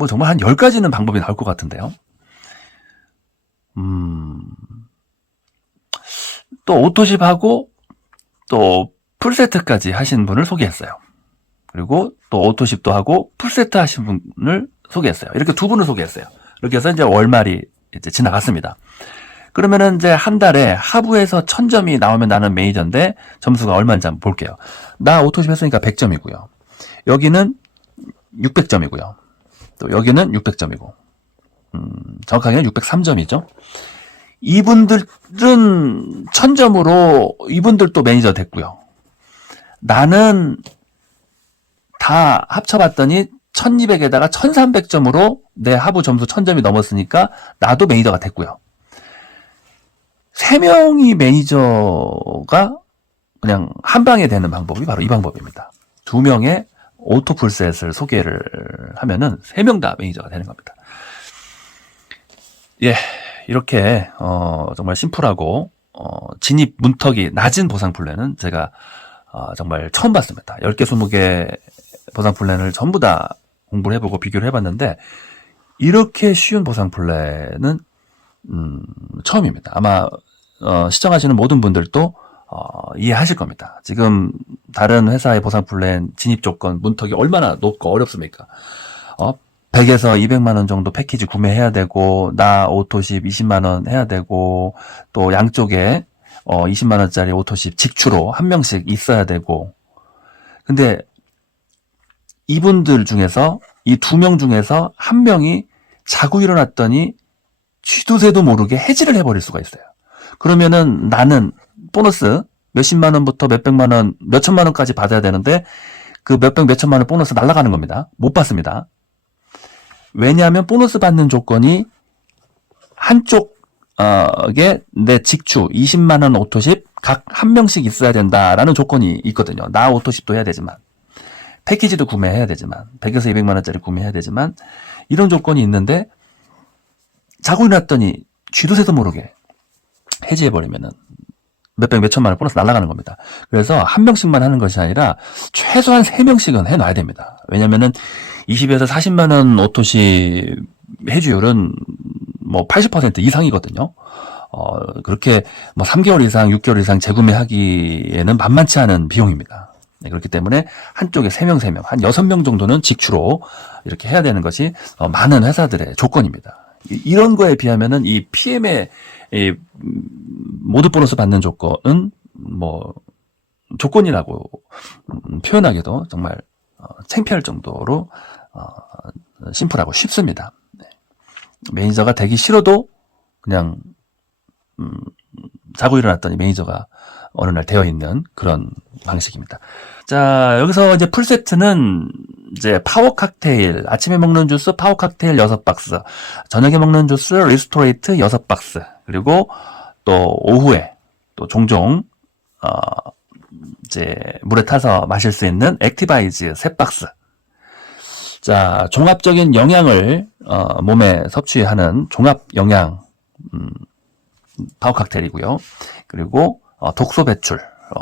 뭐 정말 한 10가지는 방법이 나올 것 같은데요. 또 오토십하고 또 풀세트까지 하신 분을 소개했어요. 그리고 또 오토십도 하고 풀세트 하신 분을 소개했어요. 이렇게 두 분을 소개했어요. 이렇게 해서 이제 월말이 이제 지나갔습니다. 그러면은 이제 한 달에 하부에서 1000점이 나오면 나는 매니저인데 점수가 얼마인지 한번 볼게요. 나 오토십 했으니까 100점이고요. 여기는 600점이고요. 또 여기는 600점이고, 정확하게는 603점이죠. 이분들은 1000점으로 이분들도 매니저 됐고요. 나는 다 합쳐봤더니 1200에다가 1300점으로 내 하부 점수 1000점이 넘었으니까 나도 매니저가 됐고요. 3명이 매니저가 그냥 한 방에 되는 방법이 바로 이 방법입니다. 2명의 오토 풀셋을 소개를 하면은 3명 다 매니저가 되는 겁니다. 예, 이렇게 정말 심플하고 진입 문턱이 낮은 보상 플랜은 제가 정말 처음 봤습니다. 10개, 20개 보상 플랜을 전부 다 공부를 해보고 비교를 해봤는데 이렇게 쉬운 보상 플랜은 처음입니다. 아마 시청하시는 모든 분들도 이해하실 겁니다. 지금 다른 회사의 보상 플랜 진입 조건 문턱이 얼마나 높고 어렵습니까? 100에서 200만 원 정도 패키지 구매해야 되고 나 오토십 20만 원 해야 되고 또 양쪽에 20만 원짜리 오토십 직추로 한 명씩 있어야 되고. 근데 이분들 중에서 이 2명 중에서 한 명이 자고 일어났더니 쥐도새도 모르게 해지를 해버릴 수가 있어요. 그러면은 나는 보너스 몇십만 원부터 몇백만 원, 몇천만 원까지 받아야 되는데 그 몇백 몇천만 원 보너스 날아가는 겁니다. 못 받습니다. 왜냐하면 보너스 받는 조건이 한쪽에 내 직추 20만 원 오토십 각 한 명씩 있어야 된다라는 조건이 있거든요. 나 오토십도 해야 되지만 패키지도 구매해야 되지만 100에서 200만 원짜리 구매해야 되지만 이런 조건이 있는데 자고 일어났더니 쥐도새도 모르게 해지해버리면은 몇백 몇천만 원 보너스 날아가는 겁니다. 그래서 한 명씩만 하는 것이 아니라 최소한 3명씩은 해놔야 됩니다. 왜냐면은 20에서 40만 원 오토십 해주율은 뭐 80% 이상이거든요. 그렇게 뭐 3개월 이상, 6개월 이상 재구매하기에는 만만치 않은 비용입니다. 네, 그렇기 때문에 한쪽에 3명, 한 6명 정도는 직추로 이렇게 해야 되는 것이 많은 회사들의 조건입니다. 이런 거에 비하면은 이 PM의 모두 보너스 받는 조건은 뭐 조건이라고 표현하기도 정말 창피할 정도로 심플하고 쉽습니다. 네. 매니저가 되기 싫어도 그냥 자고 일어났더니 매니저가 어느 날 되어 있는 그런 방식입니다. 자, 여기서 이제 풀세트는 이제 파워 칵테일, 아침에 먹는 주스 파워 칵테일 6박스, 저녁에 먹는 주스 리스토레이트 6박스, 그리고 또 오후에 또 종종 이제 물에 타서 마실 수 있는 액티바이즈 3박스. 자, 종합적인 영양을 몸에 섭취하는 종합 영양 파워 칵테일이고요. 그리고 독소 배출,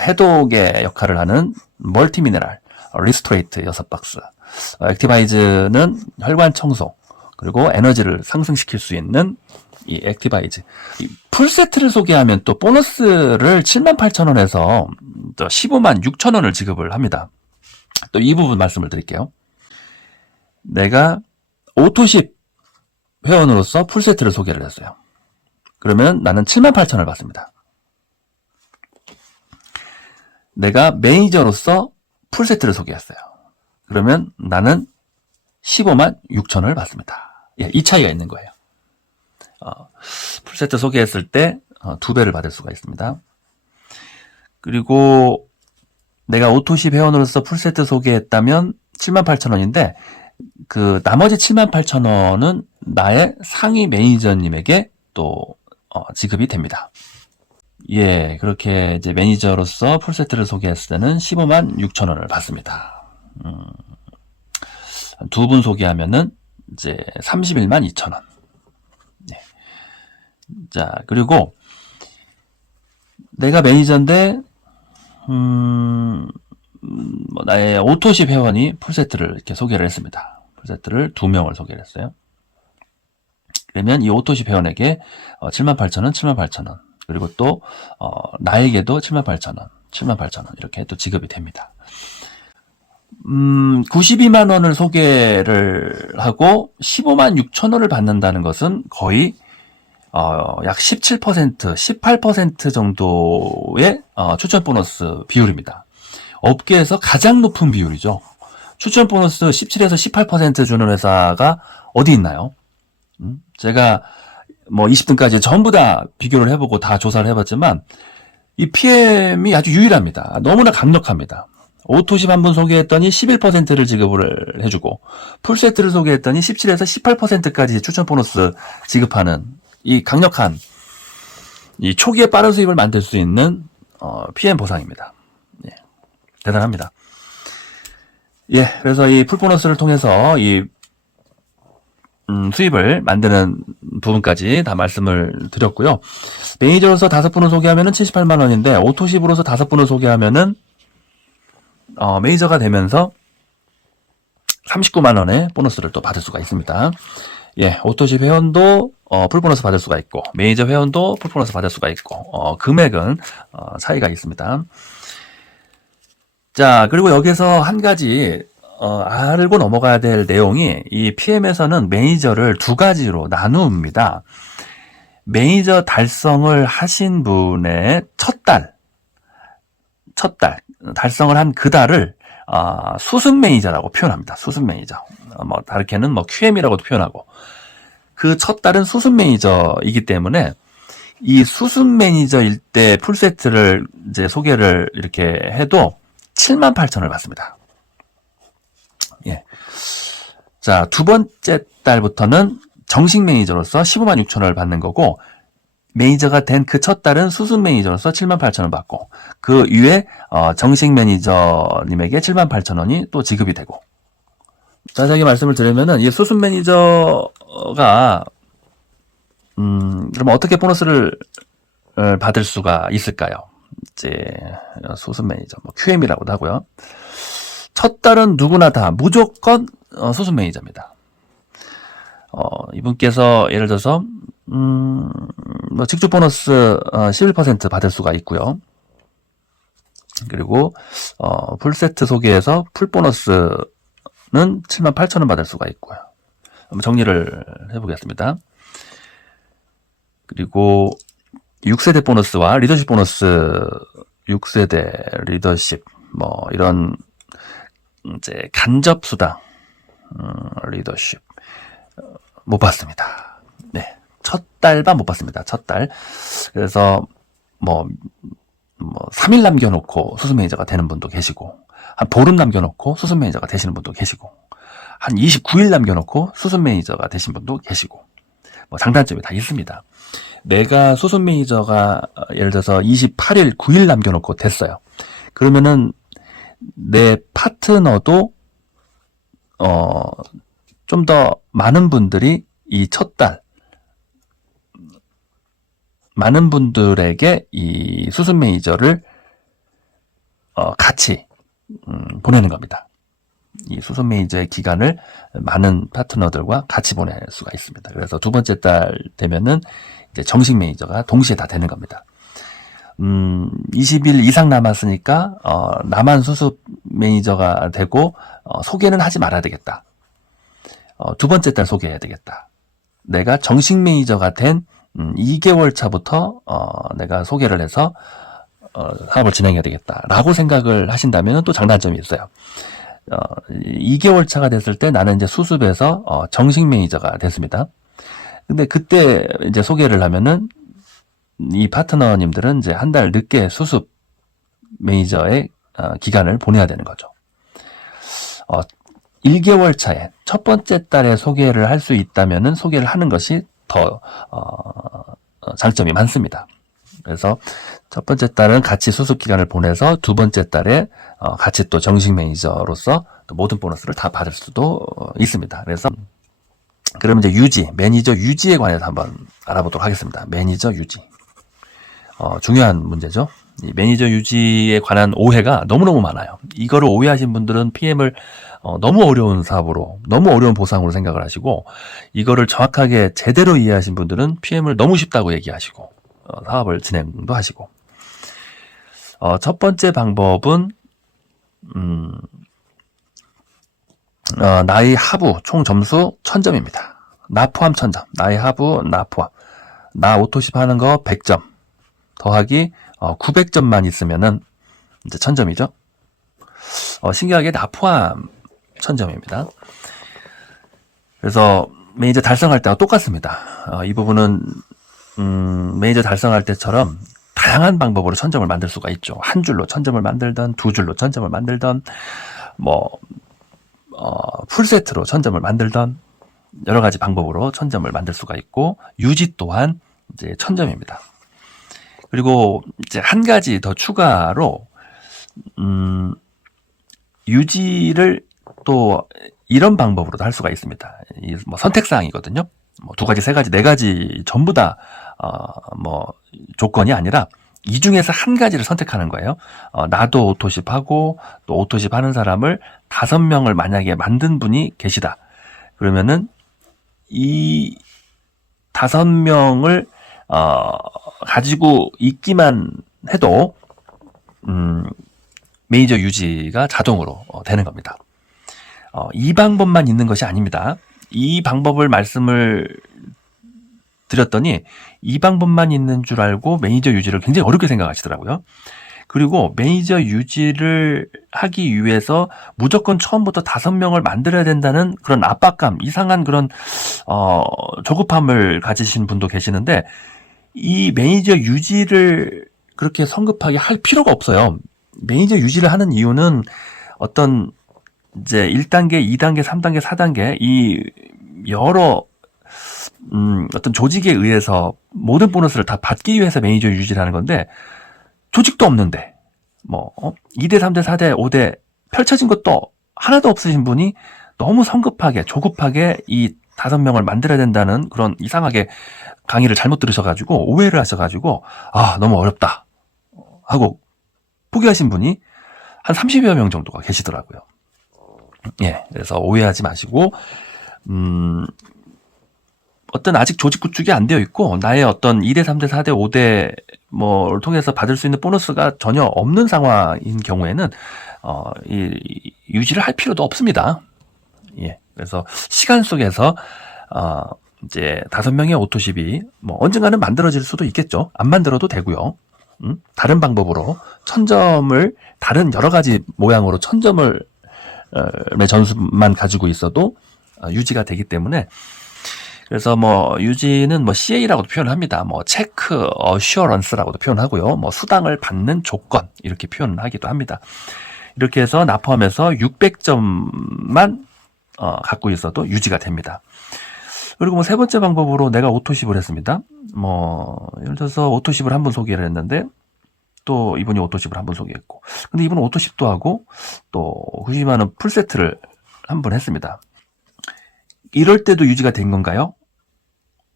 해독의 역할을 하는 멀티미네랄 리스토레이트 6박스. 액티바이즈는 혈관 청소 그리고 에너지를 상승시킬 수 있는 이 액티바이즈. 이 풀세트를 소개하면 또 보너스를 78,000원에서 또 156,000원을 지급을 합니다. 또 이 부분 말씀을 드릴게요. 내가 오토십 회원으로서 풀세트를 소개를 했어요. 그러면 나는 78,000원을 받습니다. 내가 매니저로서 풀세트를 소개했어요. 그러면 나는 156,000원을 받습니다. 예, 이 차이가 있는 거예요. 풀세트 소개했을 때 2배를 받을 수가 있습니다. 그리고 내가 오토십 회원으로서 풀세트 소개했다면 78,000원인데 그 나머지 78,000원은 나의 상위 매니저님에게 또 지급이 됩니다. 예, 그렇게 이제 매니저로서 풀세트를 소개했을 때는 156,000원을 받습니다. 2분 소개하면은 이제 312,000원. 네. 자, 그리고 내가 매니저인데 나의 오토십 회원이 풀세트를 이렇게 소개를 했습니다. 풀세트를 2명을 소개를 했어요. 그러면 이 오토십 회원에게 78,000원, 78,000원. 그리고 또 나에게도 78,000원, 78,000원 이렇게 또 지급이 됩니다. 92만 원을 소개를 하고 15만 6천 원을 받는다는 것은 거의 약 17%, 18% 정도의 추천 보너스 비율입니다. 업계에서 가장 높은 비율이죠. 추천 보너스 17에서 18% 주는 회사가 어디 있나요? 제가 뭐 20등까지 전부 다 비교를 해보고 다 조사를 해봤지만 이 PM이 아주 유일합니다. 너무나 강력합니다. 오토십 한 분 소개했더니 11%를 지급을 해주고 풀세트를 소개했더니 17에서 18%까지 추천 보너스 지급하는 이 강력한 이 초기에 빠른 수입을 만들 수 있는 PM 보상입니다. 예, 대단합니다. 예, 그래서 이 풀보너스를 통해서 이 수입을 만드는 부분까지 다 말씀을 드렸고요. 매니저로서 5분을 소개하면은 78만 원인데 오토십으로서 5분을 소개하면은 메이저가 되면서 39만 원의 보너스를 또 받을 수가 있습니다. 예, 오토십 회원도 풀보너스 받을 수가 있고 메이저 회원도 풀보너스 받을 수가 있고 금액은 차이가 있습니다. 자, 그리고 여기서 한 가지 알고 넘어가야 될 내용이 이 PM에서는 매니저를 2가지로 나눕니다. 매니저 달성을 하신 분의 첫 달 달성을 한 그 달을 수습 매니저라고 표현합니다. 수습 매니저. 뭐 다르게는 뭐 QM이라고도 표현하고 그 첫 달은 수습 매니저이기 때문에 이 수습 매니저일 때 풀세트를 이제 소개를 이렇게 해도 78,000원을 받습니다. 예. 자, 2번째 달부터는 정식 매니저로서 15만 6천원을 받는 거고, 매니저가 된 그 첫 달은 수습 매니저로서 78,000원 받고, 그 이후에 정식 매니저님에게 78,000원이 또 지급이 되고. 자세하게 말씀을 드리면은 이 수습 매니저가 그럼 어떻게 보너스를 받을 수가 있을까요? 이제 수습 매니저, 뭐 QM이라고도 하고요. 첫 달은 누구나 다 무조건 수습 매니저입니다. 이분께서 예를 들어서 뭐 직주 보너스 11% 받을 수가 있고요. 그리고 풀세트 소개에서 풀 보너스는 78,000원 받을 수가 있고요. 한번 정리를 해보겠습니다. 그리고 6세대 보너스와 리더십 보너스, 6세대 리더십 뭐 이런 이제 간접 수당 리더십 못 받습니다. 네, 첫 달만 못 받습니다. 첫 달. 그래서 뭐 3일 남겨놓고 수습 매니저가 되는 분도 계시고, 한 보름 남겨놓고 수습 매니저가 되시는 분도 계시고, 한 29일 남겨놓고 수습 매니저가 되신 분도 계시고, 뭐 장단점이 다 있습니다. 내가 수습 매니저가 예를 들어서 28일, 9일 남겨놓고 됐어요. 그러면은 내 파트너도 좀 더 많은 분들이 이 첫 달 많은 분들에게 이 수습 매니저를 같이 보내는 겁니다. 이 수습 매니저의 기간을 많은 파트너들과 같이 보낼 수가 있습니다. 그래서 2번째 달 되면은 이제 정식 매니저가 동시에 다 되는 겁니다. 20일 이상 남았으니까 나만 수습 매니저가 되고 소개는 하지 말아야 되겠다. 2번째 달 소개해야 되겠다. 내가 정식 매니저가 된 2개월 차부터 내가 소개를 해서 사업을 진행해야 되겠다라고 생각을 하신다면 또 장단점이 있어요. 2개월 차가 됐을 때 나는 이제 수습에서 정식 매니저가 됐습니다. 근데 그때 이제 소개를 하면은 이 파트너님들은 이제 한 달 늦게 수습 매니저의 기간을 보내야 되는 거죠. 1개월 차에 첫 번째 달에 소개를 할 수 있다면은 소개를 하는 것이 더 장점이 많습니다. 그래서 첫 번째 달은 같이 수습 기간을 보내서 2번째 달에 같이 또 정식 매니저로서 또 모든 보너스를 다 받을 수도 있습니다. 그래서 그러면 이제 매니저 유지에 관해서 한번 알아보도록 하겠습니다. 매니저 유지. 중요한 문제죠. 이 매니저 유지에 관한 오해가 너무너무 많아요. 이거를 오해하신 분들은 PM을 너무 어려운 사업으로, 너무 어려운 보상으로 생각을 하시고, 이거를 정확하게 제대로 이해하신 분들은 PM을 너무 쉽다고 얘기하시고, 사업을 진행도 하시고. 첫 번째 방법은, 나의 하부 총 점수 1000점입니다. 나 포함 1000점. 나의 하부, 나 포함. 나 오토십 하는 거 100점. 더하기 900점만 있으면은 이제 1000점이죠. 신기하게 나 포함 1000점입니다. 그래서 매니저 달성할 때와 똑같습니다. 이 부분은 매니저 달성할 때처럼 다양한 방법으로 1000점을 만들 수가 있죠. 한 줄로 1000점을 만들던, 두 줄로 1000점을 만들던, 풀세트로 1000점을 만들던, 여러 가지 방법으로 1000점을 만들 수가 있고, 유지 또한 이제 1000점입니다. 그리고 이제 한 가지 더 추가로, 유지를 또 이런 방법으로도 할 수가 있습니다. 선택사항이거든요. 두 가지, 세 가지, 네 가지 전부 다, 조건이 아니라 이 중에서 한 가지를 선택하는 거예요. 나도 오토십 하고 또 오토십 하는 사람을 5명을 만약에 만든 분이 계시다. 그러면은 이 5명을 가지고 있기만 해도 매니저 유지가 자동으로 되는 겁니다. 이 방법만 있는 것이 아닙니다. 이 방법을 말씀을 드렸더니 이 방법만 있는 줄 알고 매니저 유지를 굉장히 어렵게 생각하시더라고요. 그리고 매니저 유지를 하기 위해서 무조건 처음부터 5명을 만들어야 된다는 그런 압박감, 이상한 그런 조급함을 가지신 분도 계시는데, 이 매니저 유지를 그렇게 성급하게 할 필요가 없어요. 매니저 유지를 하는 이유는 어떤 이제 1단계, 2단계, 3단계, 4단계 이 여러 어떤 조직에 의해서 모든 보너스를 다 받기 위해서 매니저 유지를 하는 건데, 조직도 없는데 2대, 3대, 4대, 5대 펼쳐진 것도 하나도 없으신 분이 너무 성급하게 조급하게 이 5명을 만들어야 된다는 그런 이상하게 강의를 잘못 들으셔가지고 오해를 하셔가지고 너무 어렵다 하고 포기하신 분이 한 30여 명 정도가 계시더라고요. 예, 그래서 오해하지 마시고 어떤 아직 조직 구축이 안 되어 있고 나의 어떤 2대, 3대, 4대, 5대 를 통해서 받을 수 있는 보너스가 전혀 없는 상황인 경우에는 이 유지를 할 필요도 없습니다. 예, 그래서 시간 속에서 이제 5명의 오토십이 언젠가는 만들어질 수도 있겠죠. 안 만들어도 되고요. 다른 방법으로 1000점을 다른 여러 가지 모양으로 1000점을 전수만 가지고 있어도 유지가 되기 때문에, 그래서 유지는 CA라고도 표현을 합니다. 체크 어슈어런스라고도 표현하고요. 수당을 받는 조건 이렇게 표현하기도 합니다. 이렇게 해서 나 포함해서 600점만 갖고 있어도 유지가 됩니다. 그리고 세 번째 방법으로 내가 오토십을 했습니다. 예를 들어서 오토십을 한 번 소개를 했는데 또 이분이 오토십을 한 번 소개했고, 근데 이분은 오토십도 하고 또 그지만은 풀세트를 한 번 했습니다. 이럴 때도 유지가 된 건가요?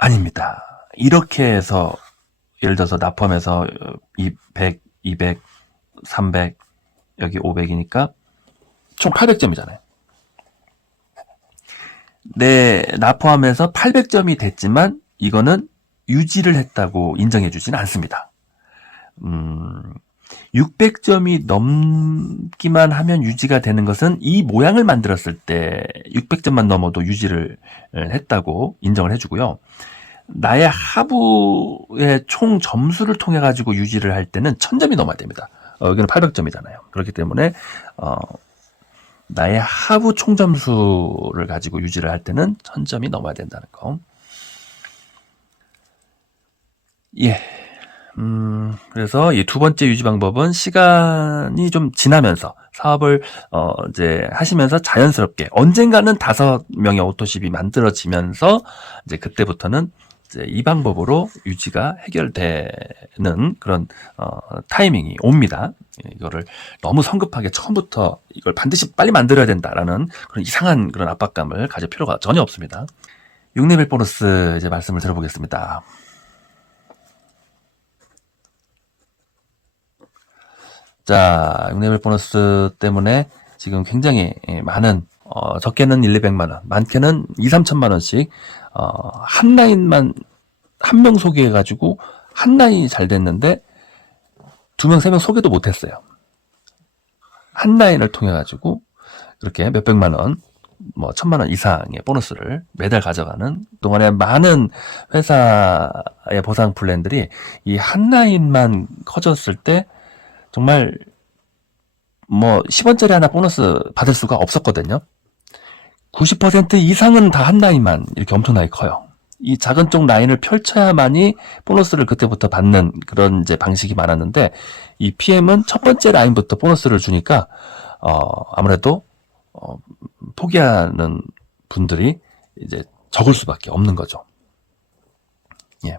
아닙니다. 이렇게 해서 예를 들어서 나 포함해서 100, 200, 300, 여기 500이니까 총 800점이잖아요. 나 포함해서 800점이 됐지만 이거는 유지를 했다고 인정해 주지는 않습니다. 600점이 넘기만 하면 유지가 되는 것은 이 모양을 만들었을 때 600점만 넘어도 유지를 했다고 인정을 해주고요. 나의 하부의 총 점수를 통해 가지고 유지를 할 때는 1000점이 넘어야 됩니다. 여기는 800점이잖아요. 그렇기 때문에 나의 하부 총 점수를 가지고 유지를 할 때는 1000점이 넘어야 된다는 거. 예. 그래서 이 두 번째 유지 방법은 시간이 좀 지나면서 사업을 이제 하시면서 자연스럽게 언젠가는 5명의 오토십이 만들어지면서 이제 그때부터는 이제 이 방법으로 유지가 해결되는 그런 타이밍이 옵니다. 이거를 너무 성급하게 처음부터 이걸 반드시 빨리 만들어야 된다라는 그런 이상한 그런 압박감을 가질 필요가 전혀 없습니다. 6레벨 보너스 이제 말씀을 들어보겠습니다. 자, 6레벨 보너스 때문에 지금 굉장히 많은 적게는 1, 200만 원, 많게는 2, 3천만 원씩 한 라인만 한 명 소개해가지고 한 라인이 잘 됐는데 2명, 3명 소개도 못했어요. 한 라인을 통해가지고 그렇게 몇백만 원, 뭐 1,000만 원 이상의 보너스를 매달 가져가는, 동안에 많은 회사의 보상 플랜들이 이 한 라인만 커졌을 때 정말 뭐 10원짜리 하나 보너스 받을 수가 없었거든요. 90% 이상은 다 한 라인만 이렇게 엄청나게 커요. 이 작은 쪽 라인을 펼쳐야만이 보너스를 그때부터 받는 그런 이제 방식이 많았는데, 이 PM은 첫 번째 라인부터 보너스를 주니까 아무래도 포기하는 분들이 이제 적을 수밖에 없는 거죠. 예.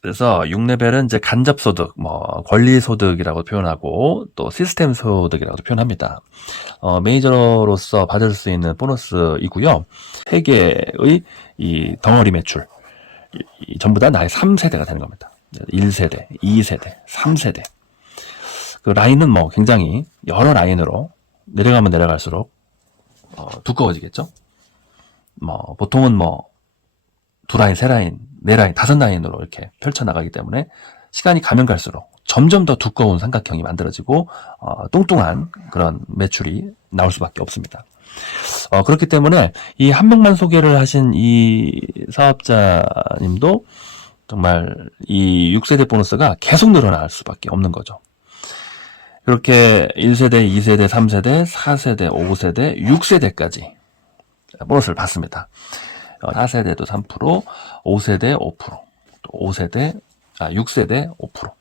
그래서 6레벨은 이제 간접소득, 뭐 권리소득이라고 표현하고 또 시스템 소득이라고도 표현합니다. 매니저로서 받을 수 있는 보너스이고요. 3개의 이 덩어리 매출, 전부 다 나의 3세대가 되는 겁니다. 1세대, 2세대, 3세대. 그 라인은 뭐 굉장히 여러 라인으로 내려가면 내려갈수록 두꺼워지겠죠. 뭐 보통은 뭐 2라인, 3라인, 4라인, 5라인으로 이렇게 펼쳐나가기 때문에 시간이 가면 갈수록 점점 더 두꺼운 삼각형이 만들어지고 뚱뚱한 그런 매출이 나올 수밖에 없습니다. 그렇기 때문에 이 한 명만 소개를 하신 이 사업자님도 정말 이 6세대 보너스가 계속 늘어날 수밖에 없는 거죠. 그렇게 1세대, 2세대, 3세대, 4세대, 5세대, 6세대까지 보너스를 받습니다. 4세대도 3%, 5세대 5%, 또 6세대 5%.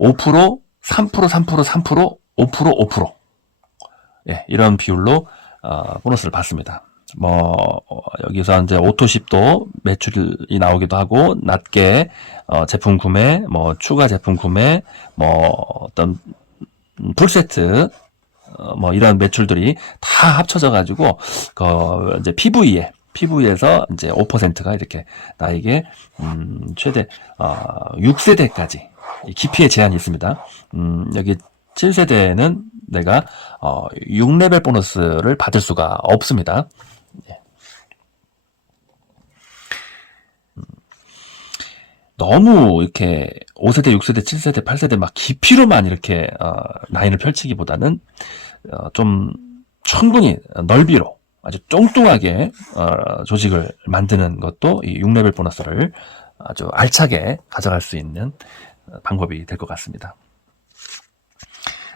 5%, 3%, 3%, 3%, 5%, 5%. 예, 이런 비율로 보너스를 받습니다. 뭐 여기서 이제 오토십도 매출이 나오기도 하고, 낮게 제품 구매, 뭐 추가 제품 구매, 뭐 어떤 풀세트, 뭐 이런 매출들이 다 합쳐져 가지고 이제 PV에서 이제 5%가 이렇게 나에게 최대 6세대까지 기피의 제한이 있습니다. 여기 7세대는 내가 6레벨 보너스를 받을 수가 없습니다. 너무 이렇게 5세대, 6세대, 7세대, 8세대 막 깊이로만 이렇게 라인을 펼치기보다는 좀 충분히 넓이로 아주 뚱뚱하게 조직을 만드는 것도 이 6레벨 보너스를 아주 알차게 가져갈 수 있는 방법이 될 것 같습니다.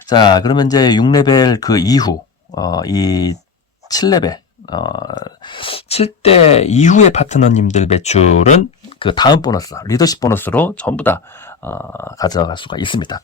자, 그러면 이제 6레벨 그 이후 이 7레벨 7대 이후의 파트너님들 매출은 그 다음 보너스, 리더십 보너스로 전부 다 가져갈 수가 있습니다.